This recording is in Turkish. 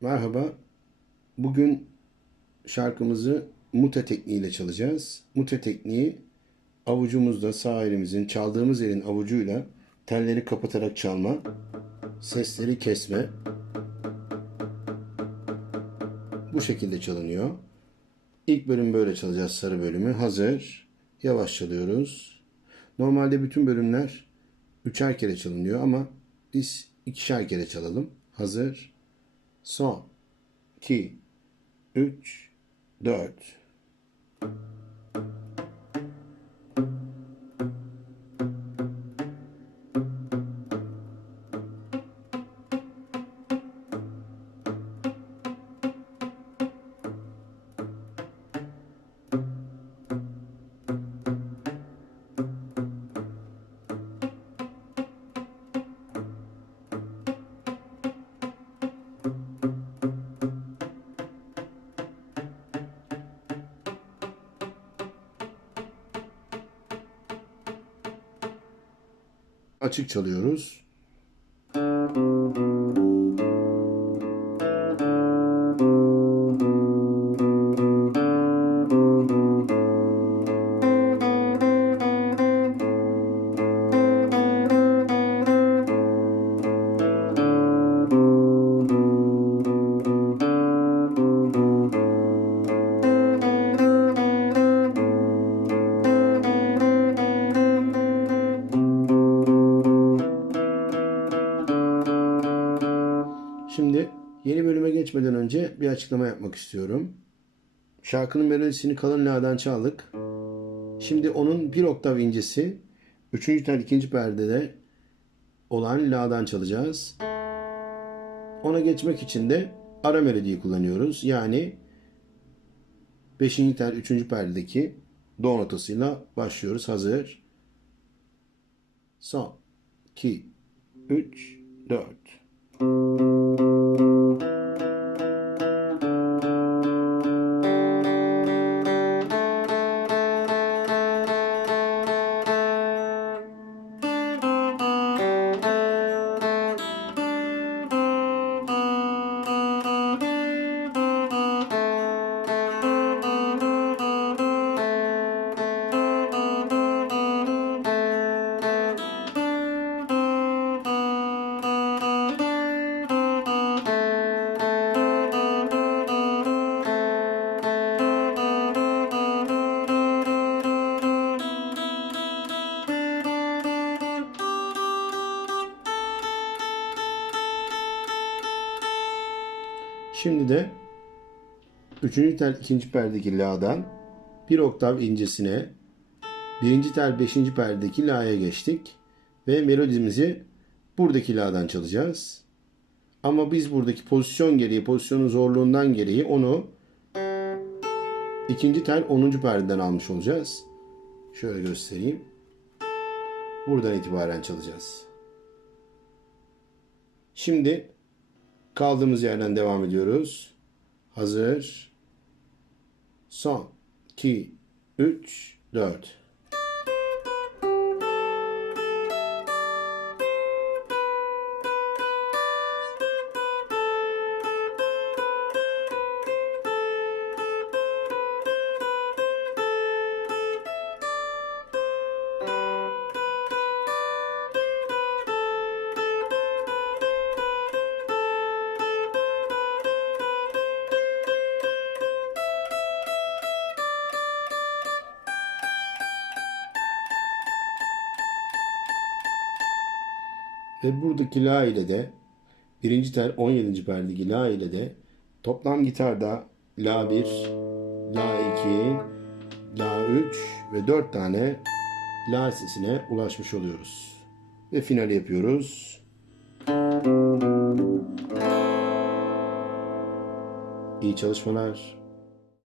Merhaba. Bugün şarkımızı mute tekniğiyle çalacağız. Mute tekniği avucumuzda sağ elimizin çaldığımız elin avucuyla telleri kapatarak çalma, sesleri kesme. Bu şekilde çalınıyor. İlk bölüm böyle çalacağız sarı bölümü. Hazır. Yavaş çalıyoruz. Normalde bütün bölümler üçer kere çalınıyor ama biz ikişer kere çalalım. Hazır. Son. 2 3 4 Açık çalıyoruz. Geçmeden önce bir açıklama yapmak istiyorum. Şarkının melodisini kalın la'dan çaldık. Şimdi onun bir oktav incesi 3. tel 2. perdede olan la'dan çalacağız. Ona geçmek için de ara melodiyi kullanıyoruz. Yani 5. tel 3. perdedeki do notasıyla başlıyoruz. Hazır. Son. 2 3 4 Şimdi de 3. tel 2. perdedeki la'dan bir oktav incesine 1. tel 5. perdedeki la'ya geçtik ve melodimizi buradaki la'dan çalacağız. Ama biz buradaki pozisyon gereği, pozisyonun zorluğundan gereği onu 2. tel 10. perdeden almış olacağız. Şöyle göstereyim. Buradan itibaren çalacağız. Şimdi kaldığımız yerden devam ediyoruz. Hazır. Son. 2, 3, 4. Ve buradaki La ile de birinci tel 17. perdeki La ile de toplam gitarda La 1, La 2, La 3 ve 4 tane La sesine ulaşmış oluyoruz. Ve final yapıyoruz. İyi çalışmalar.